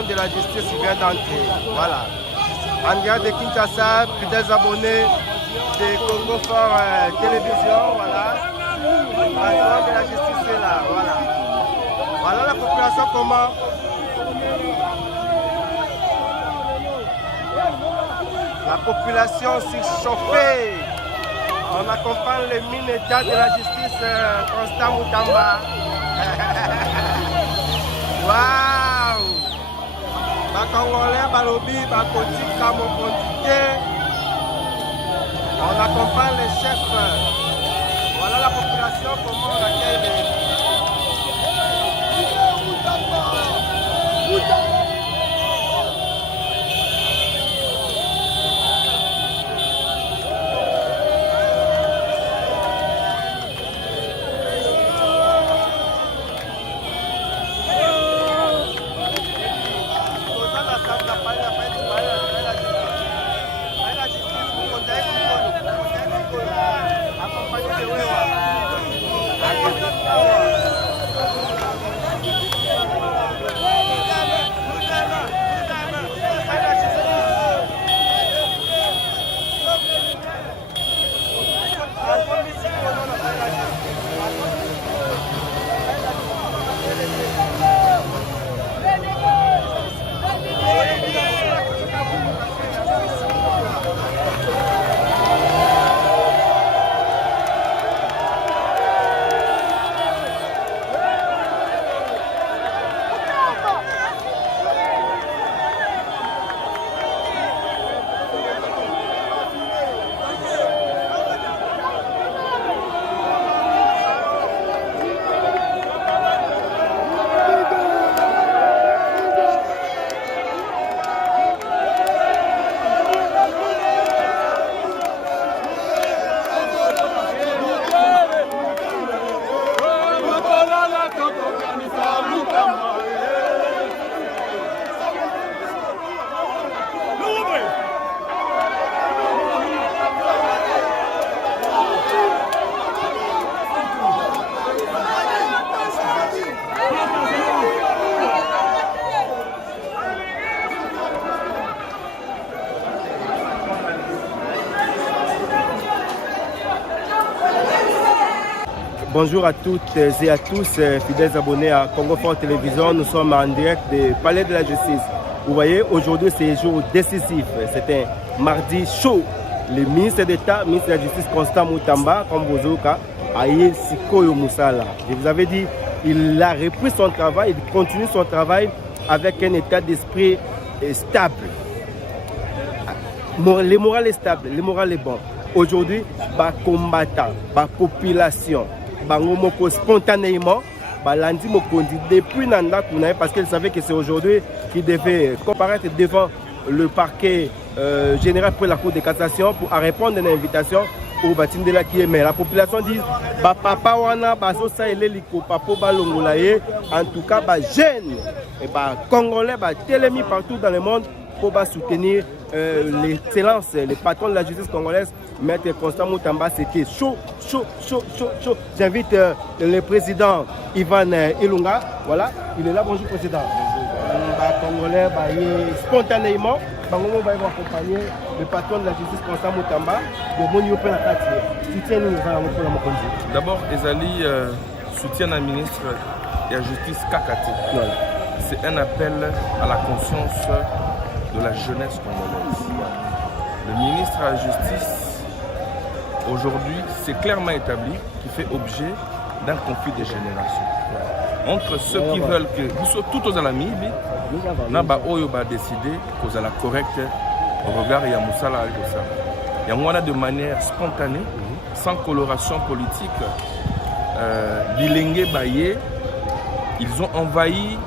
patron de la justice vient d'entrer. Voilà. En direct de Kinshasa, fidèles abonnés de Congo Fort Télévision. Voilà. Le patron de la justice est là. Voilà. Voilà la population comment. La population surchauffée. On accompagne le ministre de la justice, Constant Moutamba. Waouh! Les Congolais, Balobi, Bakoti, Kamokondité. On accompagne les chefs. Voilà la population, comment on accueille les... Bonjour à toutes et à tous, fidèles abonnés à Congo Fort Télévision. Nous sommes en direct du Palais de la Justice. Vous voyez, aujourd'hui c'est un jour décisif. C'est un mardi chaud. Le ministre d'État, ministre de la Justice Constant Moutamba, comme vous Aye Sikoyo Moussala. Je vous avais dit, il a repris son travail, il continue son travail avec un état d'esprit stable. Le moral est stable, le moral est bon. Aujourd'hui, les combattants, la population, spontanément, lundi depuis Nanda, parce qu'elle savait que c'est aujourd'hui qu'il devait comparaître devant le parquet général pour la Cour de cassation pour répondre à l'invitation au bâtiment de la qui est. Mais la population dit papa wana bazosa eleliko papo balongolaye, en tout cas jeunes et congolais télémis partout dans le monde pour soutenir l'excellence, les patrons de la justice congolaise, Maître Constant Moutamba. C'était chaud. J'invite le président Ivan Ilunga. Voilà, il est là. Bonjour président. Congolais, spontanément, on va accompagner le patron de la justice Constant Moutamba. D'abord, Ezali soutient un ministre de la justice Kakati. C'est un appel à la conscience de la jeunesse congolaise. Le ministre de la Justice, aujourd'hui, c'est clairement établi qu'il fait objet d'un conflit de génération. Entre ceux qui veulent que, tout aux amis, Oyo va décider que la correcte au regard de Moussala et ça. De manière spontanée, sans coloration politique, Bilingue Baye, ils ont envahi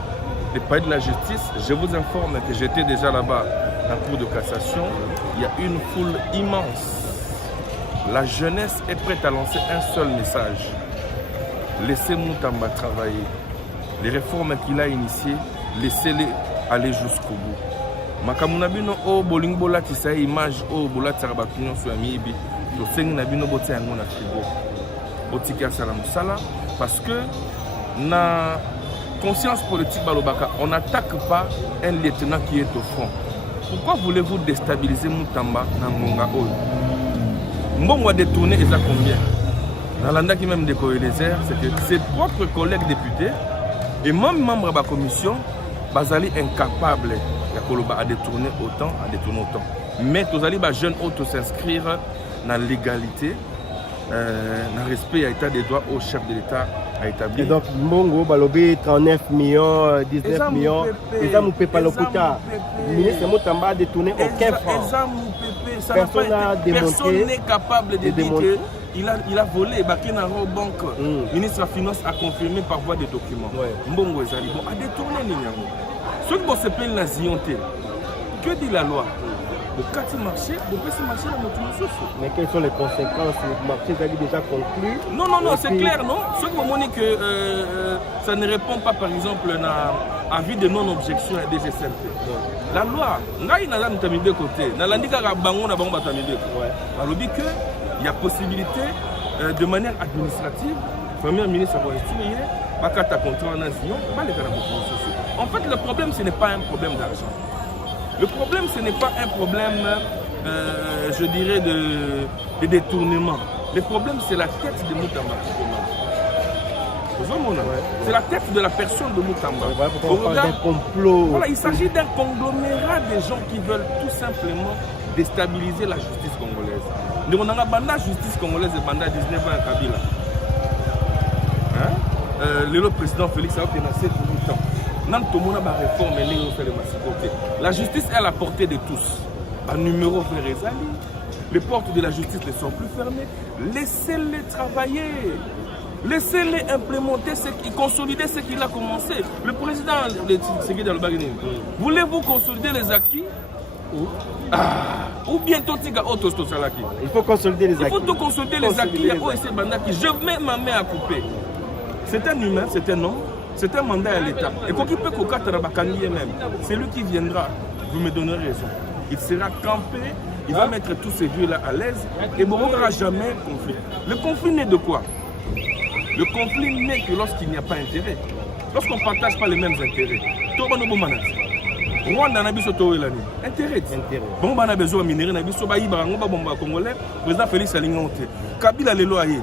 le palais de la justice. Je vous informe que j'étais déjà là-bas en cour de cassation. Il y a une foule immense. La jeunesse est prête à lancer un seul message. Laissez Moutamba travailler. Les réformes qu'il a initiées, laissez-les aller jusqu'au bout. Makamunabino o bolingbola tisa image o bola tsarabatunyo sur amibi. To sengi nabino botia ngona frigo. Otika sala musala parce que na conscience politique Balobaka, on n'attaque pas un lieutenant qui est au front. Pourquoi voulez-vous déstabiliser Moutamba dans Ngonga Oyo? Mbongo a détourné et ça combien? Dans l'anda qui même décoré les airs, c'est que ses propres collègues députés et même membres de la commission, Bazali incapables à détourner autant, Mais tous les jeunes autres s'inscrire dans la légalité, dans le respect à l'état des droits au chef de l'État à établir. Et donc, Mbongo, Balobi, 39 millions, 19 millions, et ça, nous ne pas le coûter. Le ministre Moutamba a détourné aucun franc. Personne n'est capable de dire qu'il a volé. Bakina Banque, le ministre de la Finance a confirmé par voie de documents. Mbongo Ezali a détourné Ninyango. Ceux qui se plaignent la zionté, que dit la loi? Le quartier marché, vous pouvez se marcher dans notre ressource. Mais quelles sont les conséquences? Le marché a déjà conclu. Non, c'est clair, non? Ceux qui m'ont dit que ça ne répond pas, par exemple, à l'avis de non-objection à DGCMP. La loi, il y a deux côtés. Il y a qu'il y a possibilité, de manière administrative, le Premier ministre a estimé en fait, le problème, ce n'est pas un problème d'argent. Le problème, ce n'est pas un problème, je dirais, de détournement. Le problème, c'est la tête de Moutamba. C'est la tête de la personne de Moutamba. Voilà, il s'agit d'un conglomérat de gens qui veulent tout simplement déstabiliser la justice congolaise. Nous avons la justice congolaise et banda 19 ans à Kabila. Le président Félix a menacé tout le temps. La justice est à la portée de tous. Un numéro vers Ezali. Les portes de la justice ne sont plus fermées. Laissez-les travailler. Laissez-les implémenter, consolider ce qu'il a commencé. Le président de Tshisekedi Alobagini, voulez-vous consolider les acquis ou bientôt il faut consolider les acquis. Il faut tout consolider les acquis. Je mets ma main à couper. C'est un humain, c'est un homme. C'est un mandat à l'État. Et pour qu'il peut même, c'est lui qui viendra. Vous me donnerez raison. Il sera campé, il va mettre tous ces vieux-là à l'aise et il n'y aura jamais de conflit. Le conflit naît de quoi? Le conflit naît que lorsqu'il n'y a pas d'intérêt. Lorsqu'on ne partage pas les mêmes intérêts. Rwanda n'a pas d'intérêt. Intérêt. Bon, on a besoin de minerais, on a besoin de Congolais. Le président Félix Alingante. Kabila le loyer.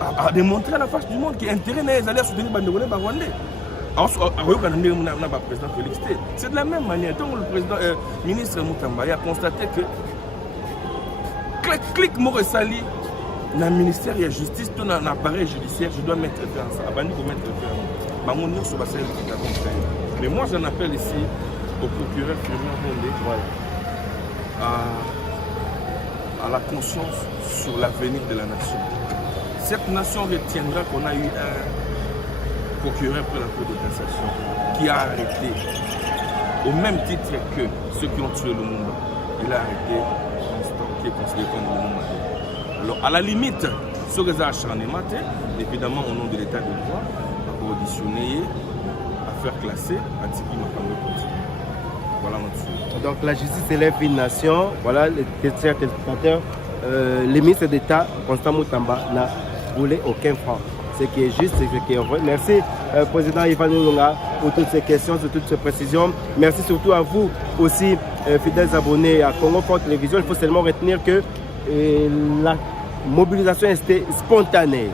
A démontré à la face du monde qu'il y a intérêt à soutenir les Bandegolais Rwandais. C'est de la même manière. Tant le président, ministre Moutamba a constaté que clic Moresali, dans le ministère de la Justice, dans l'appareil judiciaire, je dois mettre fin à ça. Mais moi, j'en appelle ici au procureur Firmin Rondé à la conscience sur l'avenir de la nation. Cette nation retiendra qu'on a eu un procureur pour la Cour de cassation qui a arrêté, au même titre que ceux qui ont tué le monde, il a arrêté un qui est considéré comme le monde. Alors, à la limite, ce que ça a acharnement, évidemment, au nom de l'état de droit, à auditionner, à faire classer, à Tiki Makambo. Voilà notre sujet. Donc, la justice élève une nation. Voilà, les téléspectateurs, le ministre d'État, Constant Moutamba, n'a voulu aucun franc. Ce qui est juste, c'est ce qui est vrai. Merci, Président Ivan Nunga, pour toutes ces questions, pour toutes ces précisions. Merci surtout à vous aussi, fidèles abonnés à Congo Fort Télévision. Il faut seulement retenir que la mobilisation était spontanée.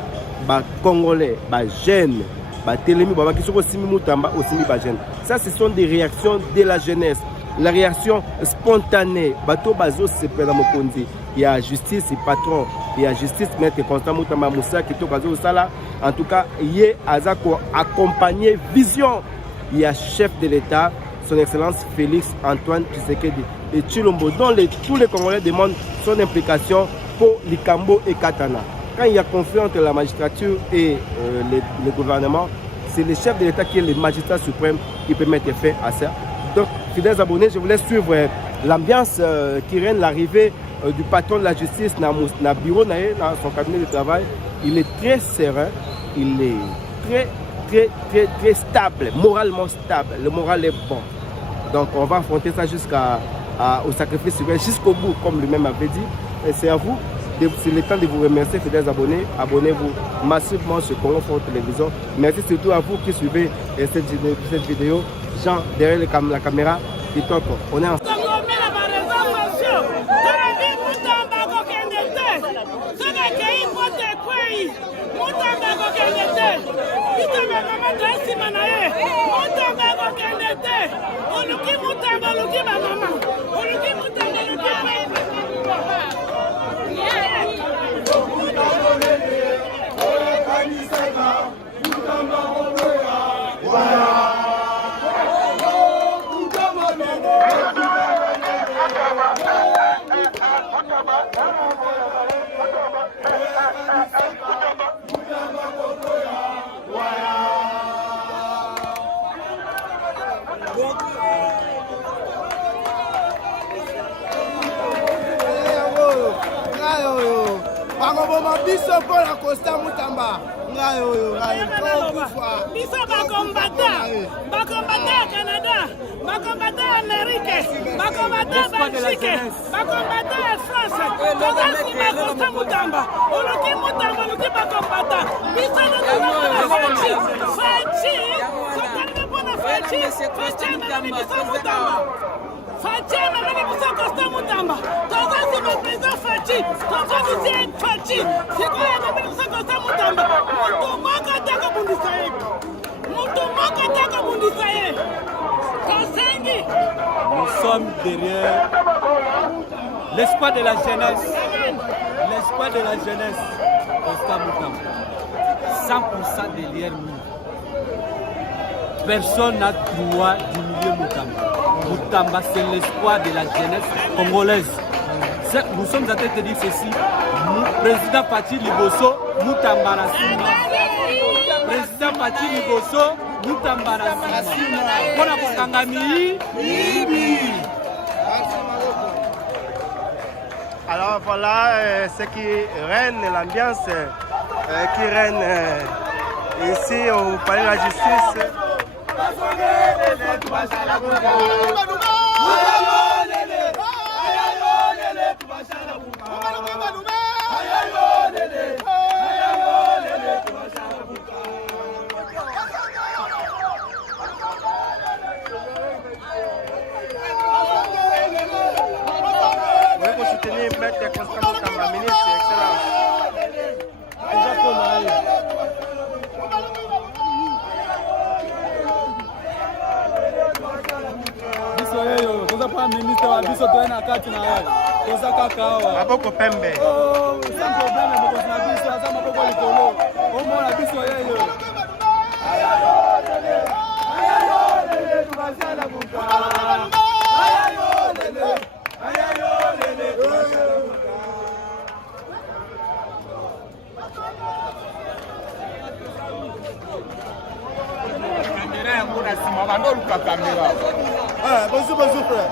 Les Congolais, les jeunes, les télémis, les qui sont aussi Moutamba, aussi les jeunes. Ça, ce sont des réactions de la jeunesse. La réaction spontanée, bateau bazo c'est pela mokonzi. Il y a justice, il patron, il y a justice, maître Constant Moutamba Moussa qui est bazo sala. En tout cas, il y a Azako accompagné vision. Il y a chef de l'État, son Excellence Félix Antoine Tshisekedi et Tshilombo, dont tous les Congolais demandent son implication pour Likambo et Katana. Quand il y a conflit entre la magistrature et le gouvernement, c'est le chef de l'État qui est le magistrat suprême qui peut mettre fin à ça. Donc, fidèles abonnés, je vous laisse suivre l'ambiance qui règne, l'arrivée du patron de la justice dans le bureau, dans son cabinet de travail. Il est très serein, il est très stable, moralement stable. Le moral est bon. Donc, on va affronter ça jusqu'au sacrifice, jusqu'au bout, comme lui-même avait dit. Et c'est à vous c'est le temps de vous remercier, fidèles abonnés. Abonnez-vous massivement sur Congo Fort Télévision. Merci surtout à vous qui suivez cette vidéo. Jean, derrière la caméra, TikTok, on est ensemble. Biso pour la Costa Mutamba. Biso combattant Canada, combattant Amérique, combattant Belgique, combattant France. Costa Mutamba. Oluki Mutamba, oluki combattant. Biso Costa Mutamba. Toza si président Fachi, toza si Fachi. C'est quoi la Costa Mutamba? Nous sommes derrière l'espoir de la jeunesse. L'espoir de la jeunesse. Costa Mutamba. 100% derrière nous. Personne n'a droit d'humilier Mutamba. Mutamba, c'est l'espoir de la jeunesse congolaise. Nous sommes en train de dire ceci. Président Fachi Liboso, Mutamba Nassima. Président Fachi Liboso, Mutamba Nassima. Voilà pour Kangami. Alors voilà ce qui règne, l'ambiance qui règne ici au Palais de la Justice. Vous soutenir Maître Constant Mutamba, ministre, excellence. Toza pa ministre wa biso toena kati na yeye. Toza kakawa. Maboko pembe. Oh, sans problème moko na biso, aza maboko likolo. Omo na biso yeye. Bonjour frère.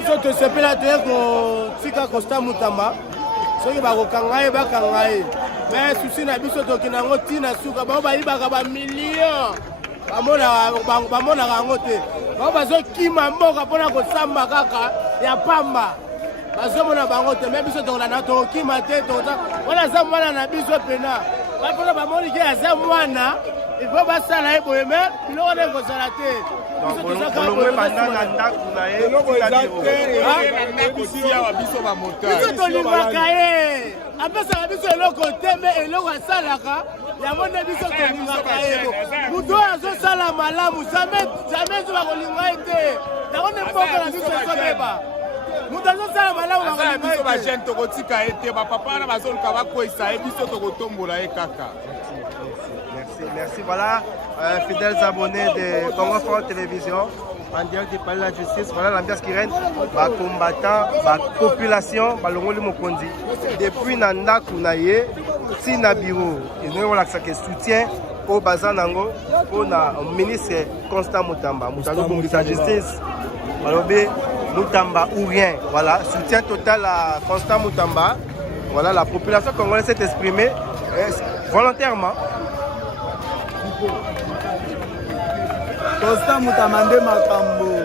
Ils ont se la terre pour Tika Costa Mutamba. Ceux qui vont kangaye bakangaye. Mais souci na biso to kinango tina suka ba ba ibaka ba million. Bamona rango te. Ba bazo kima mboka pona ko samba kaka ya pamba. Bazo mona bango te mais biso to na to kima te to. Wala za mwana na biso pena. Ba pona ba moni ki za mwana. Il faut pas ça là boye mais il on est conservaté. Donc on le bandana ndaku na ye. Biso to limaka ye. Apesa biso eloko te mais eloko asalaka. Yango nde biso to limaka ye. Muto azo sala malamu jamais zo ba kolinga ete. Yango nde mboka na biso so beba. Muto azo sala malamu ba kolinga biso ba jeune to kotika ete ba papa na bazoluka bakoisa ye biso to kotombola ye kaka. Merci. Voilà, fidèles abonnés de Congo Fort Télévision, en direct du Palais de la Justice. Voilà l'ambiance qui règne. Les combattants, la population, depuis Nanda Kounaye, Tinabiro, ils ont eu soutien au Bazanango pour le ministre Constant Mutamba. Mutamba pour la justice. Mutamba ou rien. Voilà, soutien total à Constant Mutamba. Voilà, la population congolaise s'est exprimée volontairement. Constant Mutamba nde makambo